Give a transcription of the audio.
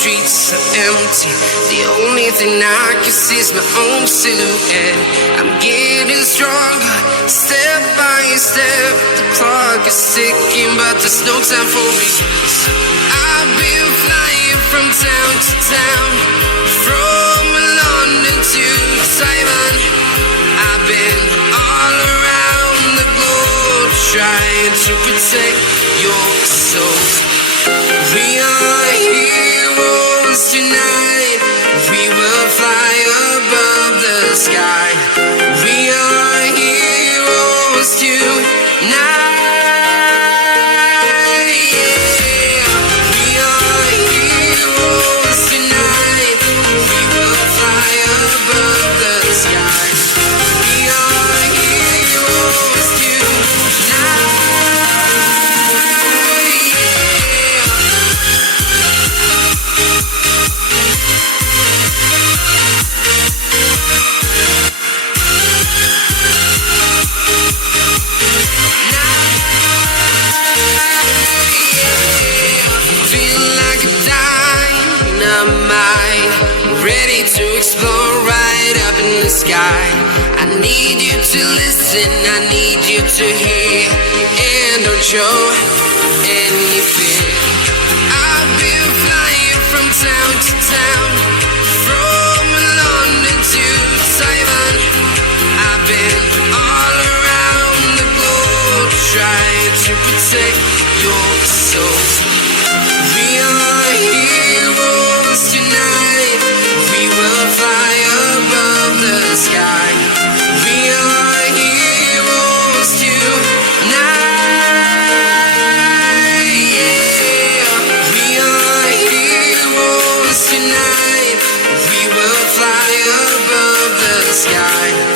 streets are empty. The only thing I can see is my own silhouette. I'm getting stronger, step by step. The clock is ticking, but there's no time for me. I've been flying from town to town, from London to Taiwan. I've been all around the globe, trying to protect your soul. We are heroes tonight. We will fly above the sky. We are heroes tonight. Yeah. We are heroes tonight. We will fly above the sky. We are heroes tonight. Ready to explore right up in the sky. I need you to listen, I need you to hear, and don't show any fear. I've been flying from town to town, from London to Taiwan. I've been all around the globe, trying to protect your soul. We are heroes tonight. We will fly above the sky. We are heroes tonight. Yeah. We are heroes tonight. We will fly above the sky.